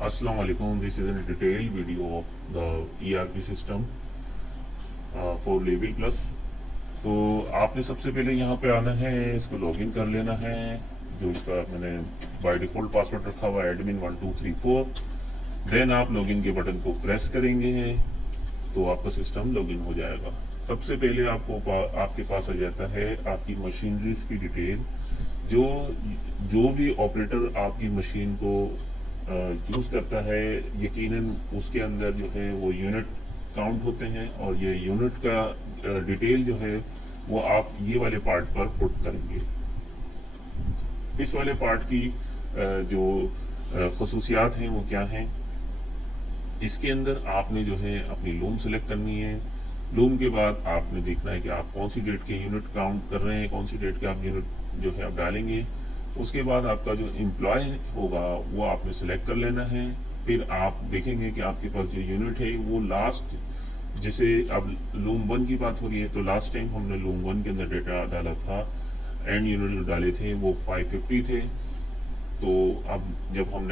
Assalamu alaikum. This is a detailed video of the ERP system for Label Plus. तो आपने सबसे पहले यहाँ पे आना है, इसको लॉगिन कर लेना है। जो इसका मैंने बाय डिफॉल्ट पासवर्ड रखा हुआ है admin1234। देन आप लॉगिन के बटन को प्रेस करेंगे तो आपका सिस्टम लॉगिन हो जाएगा। सबसे पहले आपके पास आ जाता है आपकी मशीनरीज की डिटेल। जो भी ऑपरेटर आपकी मशीन को यूज करता है, यकीनन उसके अंदर जो है वो यूनिट काउंट होते हैं और ये यूनिट का डिटेल जो है वो आप ये वाले पार्ट पर पुट करेंगे। इस वाले पार्ट की जो खसूसियात हैं वो क्या हैं, इसके अंदर आपने जो है अपनी लूम सेलेक्ट करनी है। लूम के बाद आपने देखना है कि आप कौन सी डेट के यूनिट काउंट कर रहे हैं, कौन सी डेट के आप यूनिट जो है आप डालेंगे। उसके बाद आपका जो एम्प्लॉय होगा वो आपने सेलेक्ट कर लेना है। फिर आप देखेंगे कि आपके पास जो यूनिट है वो लास्ट, जैसे अब लूम 1 की बात हो रही है तो लास्ट टाइम हमने लूम 1 के अंदर डेटा डाला था, एंड यूनिट जो डाले थे वो 550 थे। तो अब जब हम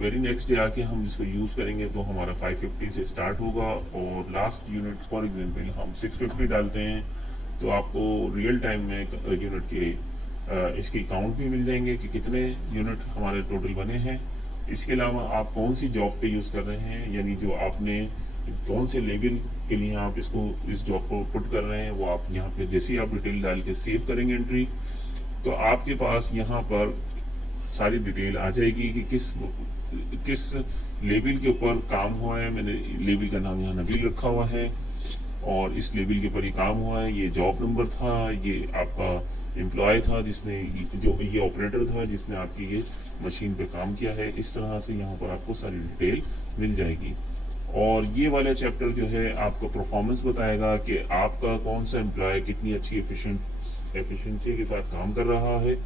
वेरी नेक्स्ट डे आके हम इसको यूज करेंगे तो हमारा 550 से स्टार्ट होगा और लास्ट यूनिट फॉर एग्जांपल हम 650 डालते हैं तो आपको रियल टाइम में यूनिट के इसकी काउंट भी मिल जाएंगे कि कितने यूनिट हमारे टोटल बने हैं। इसके अलावा आप कौन सी जॉब पे यूज कर रहे हैं, यानी जो आपने कौन से लेवल के लिए आप इस जॉब को पुट कर रहे हैं वो आप यहाँ पे जैसे ही आप डिटेल डाल के सेव करेंगे एंट्री, तो आपके पास यहाँ पर सारी डिटेल आ जाएगी कि किस लेवल के ऊपर काम हुआ है। मैंने लेवल का नाम यहाँ नबील रखा हुआ है और इस लेवल के ऊपर ही काम हुआ है। ये जॉब नंबर था, ये आपका एम्प्लॉय था जिसने जो ये ऑपरेटर था जिसने आपकी ये मशीन पे काम किया है। इस तरह से यहाँ पर आपको सारी डिटेल मिल जाएगी। और ये वाला चैप्टर जो है आपको परफॉर्मेंस बताएगा कि आपका कौन सा एम्प्लॉय कितनी अच्छी एफिशिएंसी के साथ काम कर रहा है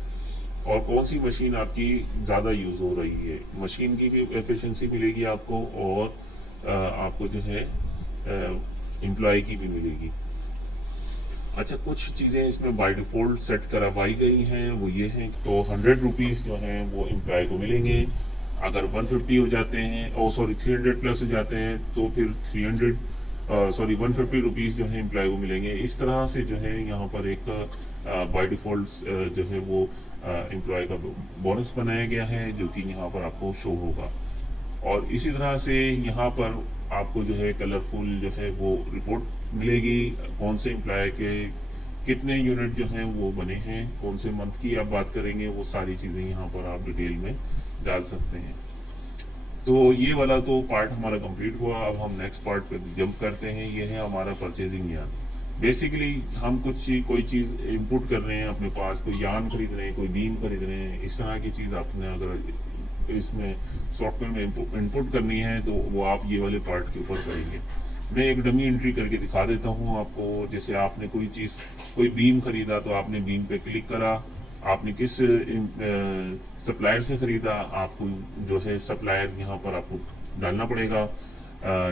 और कौन सी मशीन आपकी ज़्यादा यूज़ हो रही है। मशीन की भी एफिशिएंसी मिलेगी आपको और आपको जो है एम्प्लॉय की भी मिलेगी। अच्छा, कुछ चीज़ें इसमें बाय डिफॉल्ट सेट करवाई गई हैं, वो ये हैं तो 100 रुपीज़ जो हैं वो एम्प्लॉय को मिलेंगे। अगर 150 हो जाते हैं 300 प्लस हो जाते हैं तो फिर 150 रुपीज़ जो है एम्प्लॉय को मिलेंगे। इस तरह से जो है यहाँ पर एक बाय डिफॉल्ट जो है वो एम्प्लॉय का बोनस बनाया गया है जो कि यहाँ पर आपको शो होगा। और इसी तरह से यहाँ पर आपको जो है कलरफुल जो है वो रिपोर्ट मिलेगी, कौन से एम्प्लॉय के कितने यूनिट जो हैं वो बने हैं, कौन से मंथ की आप बात करेंगे, वो सारी चीज़ें यहाँ पर आप डिटेल में डाल सकते हैं। तो ये वाला तो पार्ट हमारा कंप्लीट हुआ। अब हम नेक्स्ट पार्ट पे जंप करते हैं। ये है हमारा परचेजिंग यार्न। बेसिकली हम कोई चीज़ इंपुट कर रहे हैं अपने पास, कोई यार्न खरीद रहे हैं, कोई बीम खरीद रहे हैं, इस तरह की चीज़ आपने अगर इसमें सॉफ्टवेयर में इनपुट करनी है तो वो आप ये वाले पार्ट के ऊपर करेंगे। मैं एक डमी एंट्री करके दिखा देता हूँ आपको। जैसे आपने कोई बीम खरीदा तो आपने बीम पे क्लिक करा, आपने किस सप्लायर से खरीदा, आपको जो है सप्लायर यहाँ पर आपको डालना पड़ेगा।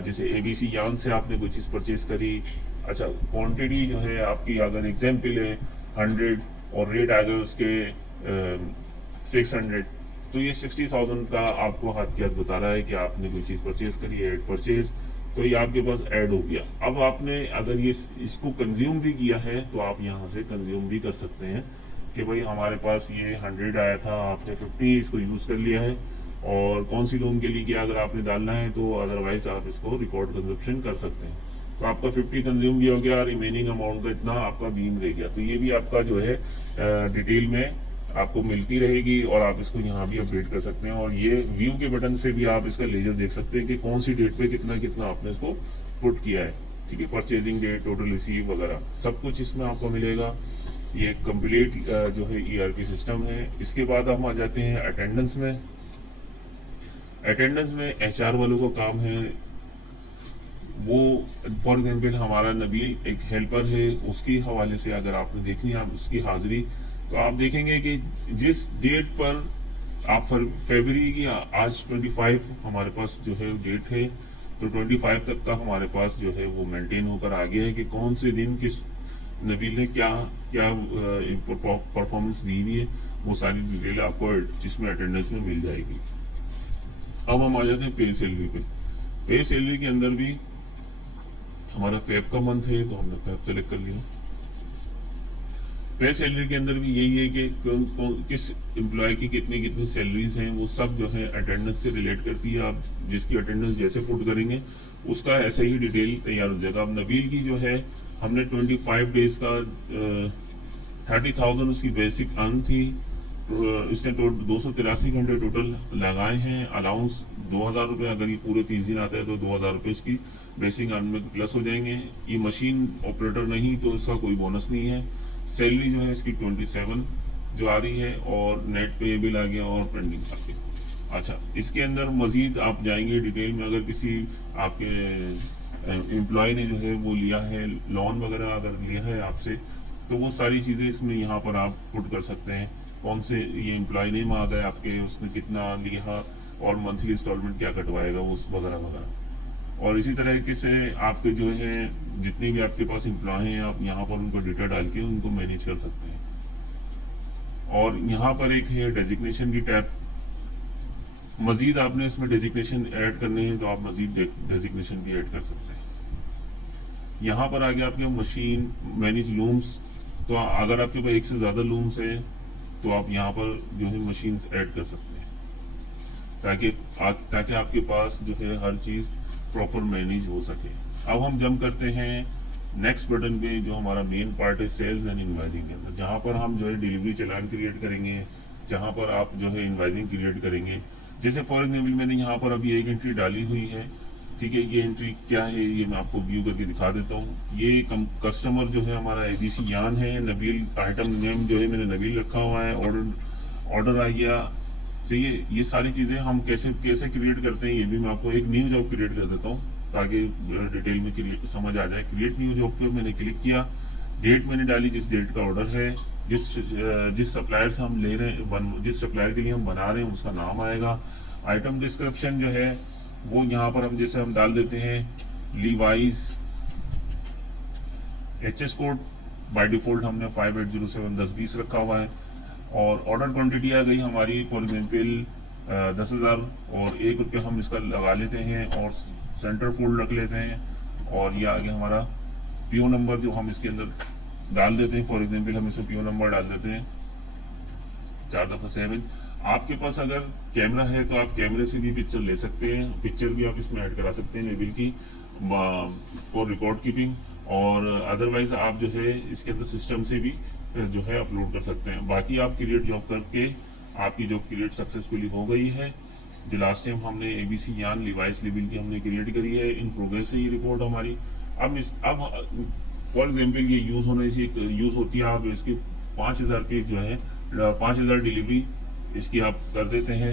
जैसे ABC यान से आपने कोई चीज़ परचेज करी, अच्छा क्वांटिटी जो है आपकी अगर एग्जाम्पल है 100 और रेट आ गए उसके 600, तो ये 60,000 का आपको हाथ के हाथ बता रहा है कि आपने कोई चीज़ परचेज करी, एड परचेज, तो ये आपके पास ऐड हो गया। अब आपने अगर इसको कंज्यूम भी किया है तो आप यहाँ से कंज्यूम भी कर सकते हैं कि भाई हमारे पास ये 100 आया था, आपने 50 इसको यूज़ कर लिया है और कौन सी लोन के लिए किया अगर आपने डालना है तो अदरवाइज आप इसको रिकॉर्ड कंजप्शन कर सकते हैं। तो आपका 50 कंज्यूम भी हो गया, रिमेनिंग अमाउंट का इतना आपका बीम रह गया। तो ये भी आपका जो है डिटेल में आपको मिलती रहेगी और आप इसको यहाँ भी अपडेट कर सकते हैं। और ये व्यू के बटन से भी आप इसका लेजर देख सकते हैं कि कौन सी डेट पे कितना कितना आपने इसको पुट किया है। ठीक है, परचेजिंग डेट, टोटल रिसीव वगैरह सब कुछ इसमें आपको मिलेगा। ये कंप्लीट जो है ERP सिस्टम है। इसके बाद हम आ जाते हैं अटेंडेंस में। अटेंडेंस में HR वालों का काम है, वो फॉर एग्जाम्पल हमारा नबील एक हेल्पर है, उसकी हवाले से अगर आपने देखनी है आप उसकी हाजिरी, तो आप देखेंगे कि जिस डेट पर आप फरवरी की आज 25 हमारे पास जो है डेट है, तो 25 तक का हमारे पास जो है वो मेंटेन होकर आ गया है कि कौन से दिन किस नबील ने क्या क्या परफॉर्मेंस दी हुई है। वो सारी डिटेल आपको इसमें अटेंडेंस में मिल जाएगी। अब हम आ जाते हैं पे सैलरी पे। पे सैलरी के अंदर भी हमारा फेब का मंथ है, तो हमने फेब सेलेक्ट कर लिया। पे सैलरी के अंदर भी यही है कि किस एम्प्लॉय की कितनी कितनी सैलरीज हैं, वो सब जो है अटेंडेंस से रिलेट करती है। आप जिसकी अटेंडेंस जैसे पुट करेंगे उसका ऐसा ही डिटेल तैयार हो जाएगा। अब नबील की जो है हमने 25 डेज का 30,000 उसकी बेसिक अर्न थी। इसने 283 घंटे टोटल लगाए हैं। अलाउंस 2,000 रुपये, अगर ये पूरे 30 दिन आता है तो 2,000 रुपये इसकी बेसिक अर्न में प्लस हो जाएंगे। ये मशीन ऑपरेटर नहीं तो इसका कोई बोनस नहीं है। सैलरी जो है इसकी 27 जो आ रही है, और नेट पे बिल आ गया और पेंडिंग आ गया। अच्छा, इसके अंदर मजीद आप जाएंगे डिटेल में, अगर किसी आपके एम्प्लॉय ने जो है वो लिया है लोन वगैरह अगर लिया है आपसे, तो वो सारी चीज़ें इसमें यहाँ पर आप पुट कर सकते हैं। कौन से ये एम्प्लॉय नेम आ गए आपके, उसने कितना लिया और मंथली इंस्टॉलमेंट क्या कटवाएगा उस वगैरह वगैरह। और इसी तरह से आपके जो है जितने भी आपके पास एम्प्लॉय हैं, आप यहाँ पर उनको डेटा डाल के उनको मैनेज कर सकते हैं। और यहाँ पर एक है डेजिग्नेशन की टैब। मजीद आपने इसमें डेजिग्नेशन ऐड करने हैं तो आप मजीद डेजिग्नेशन भी ऐड कर सकते हैं। यहाँ पर आगे आपके मशीन मैनेज लूम्स, तो अगर आपके पास एक से ज्यादा लूम्स है तो आप यहाँ पर जो है मशीन्स ऐड कर सकते हैं, ताकि आपके पास जो है हर चीज प्रॉपर मैनेज हो सके। अब हम जंप करते हैं नेक्स्ट बटन पे, जो हमारा मेन पार्ट है सेल्स एंड इनवाइजिंग के अंदर, जहां पर हम जो है डिलीवरी चालान क्रिएट करेंगे, जहां पर आप जो है इनवाइजिंग क्रिएट करेंगे। जैसे फॉर एग्जाम्पल मैंने यहाँ पर अभी एक एंट्री डाली हुई है, ठीक है। ये एंट्री क्या है ये मैं आपको व्यू करके दिखा देता हूँ। ये कस्टमर जो है हमारा ABC यान है, नबील आइटम नेम जो है मैंने नबील रखा हुआ है, ऑर्डर आ गया। तो ये सारी चीजें हम कैसे क्रिएट करते हैं, ये भी मैं आपको एक न्यू जॉब क्रिएट कर देता हूँ ताकि डिटेल में समझ आ जाए। क्रिएट न्यू जॉब पे मैंने क्लिक किया, डेट मैंने डाली जिस डेट का ऑर्डर है, जिस सप्लायर से हम ले रहे हैं, जिस सप्लायर के लिए हम बना रहे हैं उसका नाम आएगा। आइटम डिस्क्रिप्शन जो है वो यहाँ पर हम जैसे हम डाल देते हैं Levi's HS code, by default हमने 58071020 रखा हुआ है। और ऑर्डर क्वांटिटी आ गई हमारी फॉर एग्जाम्पल 10,000, और ₹1 हम इसका लगा लेते हैं और सेंटर फोल्ड रख लेते हैं। और ये आगे हमारा PO नंबर जो हम इसके अंदर डाल देते हैं, फॉर एग्जाम्पल हम इसमें PO नंबर डाल देते हैं 4/7। आपके पास अगर कैमरा है तो आप कैमरे से भी पिक्चर ले सकते हैं, पिक्चर भी आप इसमें ऐड करा सकते हैं लेवल की फॉर रिकॉर्ड कीपिंग। और अदरवाइज आप जो है इसके अंदर सिस्टम से भी जो है अपलोड कर सकते हैं। बाकी आप क्रिएट जॉब करके आपकी जॉब क्रिएट सक्सेसफुली हो गई है। जो लास्ट टाइम हमने ABC यान लिवाइस लेवल की हमने क्रिएट करी है, इन प्रोग्रेस है ये रिपोर्ट हमारी। अब फॉर एग्जाम्पल ये यूज होती है, आप इसकी 5,000 पीस जो है 5,000 डिलीवरी इसकी आप कर देते हैं।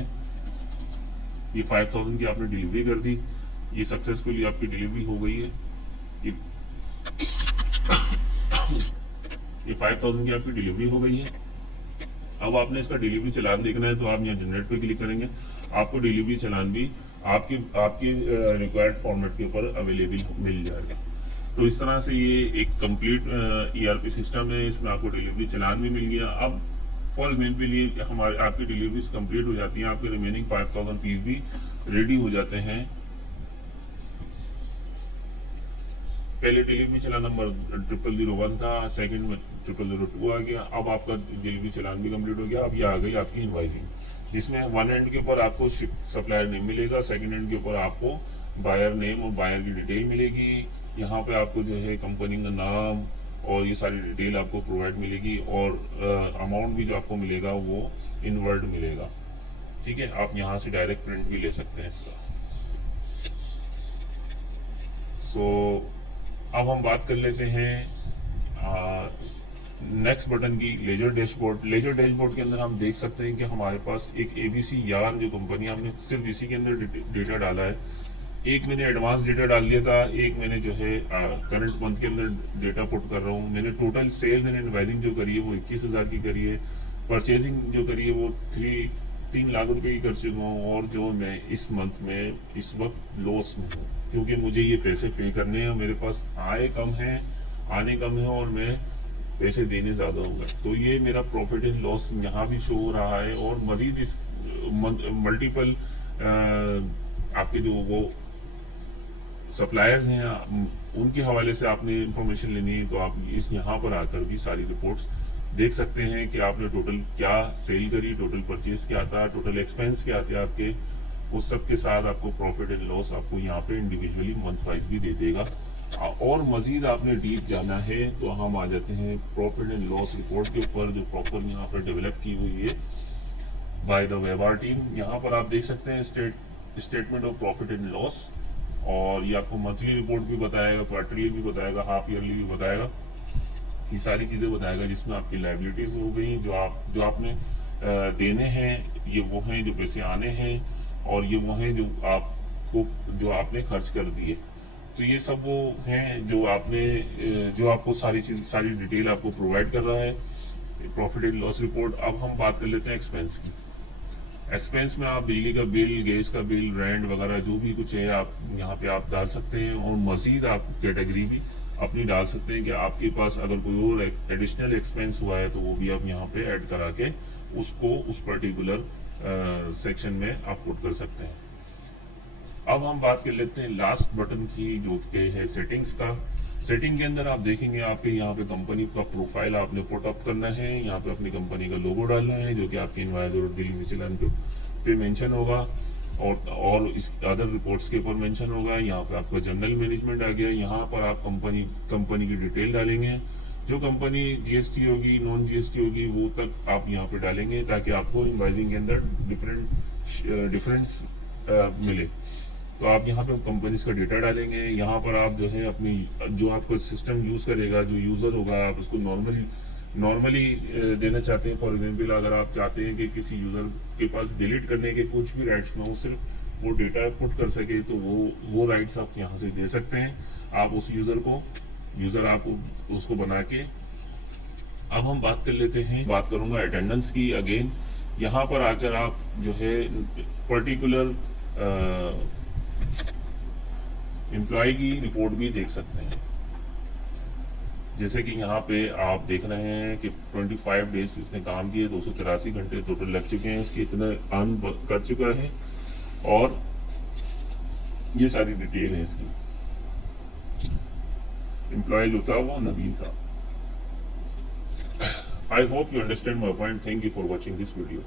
ये 5,000 की आपने डिलीवरी कर दी, ये सक्सेसफुली आपकी डिलीवरी हो गई है। ये 5,000 की आपकी डिलीवरी हो गई है। अब आपने इसका डिलीवरी चालान देखना है तो आप यहाँ जनरेट पे क्लिक करेंगे, आपको डिलीवरी चालान भी आपके रिक्वायर्ड फॉर्मेट के ऊपर अवेलेबल मिल जाएगा। तो इस तरह से ये एक कंप्लीट ERP सिस्टम है, इसमें आपको डिलीवरी चालान भी मिल गया। अब फॉर एग्जाम्पल ये हमारे आपकी डिलीवरीज कंप्लीट हो जाती हैं, आपके रिमेनिंग 5,000 पीस भी रेडी हो जाते हैं। पहले डिलीवरी चालान नंबर 0001 था, सेकंड में 0002 आ गया। अब आपका डिलीवरी चालान भी कंप्लीट हो गया। अब ये आ गई आपकी इनवाइसिंग, जिसमें वन एंड के ऊपर आपको सप्लायर नेम मिलेगा, सेकंड एंड के ऊपर आपको बायर नेम और बायर की डिटेल मिलेगी। यहाँ पे आपको जो है कंपनी का नाम और ये सारी डिटेल आपको प्रोवाइड मिलेगी, और अमाउंट भी जो आपको मिलेगा वो इन वर्ड मिलेगा, ठीक है। आप यहाँ से डायरेक्ट प्रिंट भी ले सकते हैं इसका। अब हम बात कर लेते हैं नेक्स्ट बटन की, लेजर डैशबोर्ड। लेजर डैशबोर्ड के अंदर हम देख सकते हैं कि हमारे पास एक ABC यान जो कंपनी, हमने सिर्फ इसी के अंदर डेटा डाला है। एक मैंने एडवांस डेटा डाल दिया था, एक मैंने जो है करंट मंथ के अंदर डेटा पुट कर रहा हूँ। मैंने टोटल सेल्स एंड इनवाइजिंग जो करी है वो 21,000 की करी है। परचेजिंग जो करी है वो 3 लाख रुपए की कर चुका हूँ। और जो मैं इस मंथ में इस वक्त लॉस में हूँ, क्योंकि मुझे ये पैसे पे करने हैं, मेरे पास आने कम है और मैं पैसे देने ज्यादा होंगे। तो ये मेरा प्रॉफिट एंड लॉस यहाँ भी शो हो रहा है। और मजीद इस मल्टीपल आपके जो वो सप्लायर्स हैं उनके हवाले से आपने इंफॉर्मेशन लेनी है, तो आप इस यहाँ पर आकर भी सारी रिपोर्ट्स देख सकते हैं कि आपने टोटल क्या सेल करी, टोटल परचेज क्या था, टोटल एक्सपेंस क्या थे आपके, उस सब के साथ आपको प्रॉफिट एंड लॉस आपको यहाँ पे इंडिविजुअली मंथ वाइज भी दे देगा। और मजीद आपने डीप जाना है तो हम आ जाते हैं प्रॉफिट एंड लॉस रिपोर्ट के ऊपर, जो प्रॉपर यहाँ पर डेवलप की हुई है बाय द वेबार टीम। यहाँ पर आप देख सकते हैं statement of profit and loss, और ये आपको मंथली रिपोर्ट भी बताएगा, क्वार्टरली भी बताएगा, हाफ ईयरली भी बताएगा, ये सारी चीजें बताएगा, जिसमें आपकी लाइबिलिटीज हो गई, जो आपने देने हैं, ये वो हैं जो पैसे आने हैं, और ये वो हैं जो आपने खर्च कर दिए। तो ये सब वो हैं जो आपको सारी डिटेल आपको प्रोवाइड कर रहा है प्रॉफिट एंड लॉस रिपोर्ट। अब हम बात कर लेते हैं एक्सपेंस की। एक्सपेंस में आप बिजली का बिल, गैस का बिल, रेंट वगैरह जो भी कुछ है आप यहाँ पे आप डाल सकते हैं, और मजीद आप कैटेगरी भी अपनी डाल सकते हैं कि आपके पास अगर कोई और एडिशनल एक्सपेंस हुआ है तो वो भी आप यहाँ पे ऐड करा के उसको उस पर्टिकुलर सेक्शन में आप पुट कर सकते हैं। अब हम बात कर लेते हैं लास्ट बटन की, जो कि है सेटिंग्स का। सेटिंग के अंदर आप देखेंगे आपके यहाँ पे कंपनी का प्रोफाइल आपने पुट अप करना है, यहाँ पे अपनी कंपनी का लोगो डालना है जो कि आपके इनवॉइस और बिलिंग चलन पे मेंशन होगा, और इस अदर रिपोर्ट्स के ऊपर मेंशन होगा। यहाँ पे आपका जनरल मैनेजमेंट आ गया, यहाँ पर आप कंपनी की डिटेल डालेंगे, जो कंपनी जीएसटी होगी, नॉन जीएसटी होगी, वो तक आप यहाँ पे डालेंगे, ताकि आपको इनवॉइसिंग के अंदर डिफरेंस मिले। तो आप यहाँ पे कंपनीज का डेटा डालेंगे, यहाँ पर आप जो है अपनी जो आपको सिस्टम यूज करेगा, जो यूजर होगा, आप उसको नॉर्मली देना चाहते हैं। फॉर एग्जांपल अगर आप चाहते हैं कि किसी यूजर के पास डिलीट करने के कुछ भी राइट्स ना हो, सिर्फ वो डेटा पुट कर सके, तो वो राइट्स आप यहाँ से दे सकते हैं। आप उस यूजर आप उसको बना के। अब हम बात कर लेते हैं, बात करूंगा अटेंडेंस की। अगेन यहाँ पर आकर आप जो है पर्टिकुलर एम्प्लॉय की रिपोर्ट भी देख सकते हैं। जैसे कि यहाँ पे आप देख रहे हैं कि 25 डेज इसने काम किए, 283 घंटे टोटल लग चुके हैं, इसके इतना अर्न कर चुका है, और ये सारी डिटेल है इसकी। एम्प्लॉय जो था वो नवीन था। I hope you understand my point. Thank you for watching this video.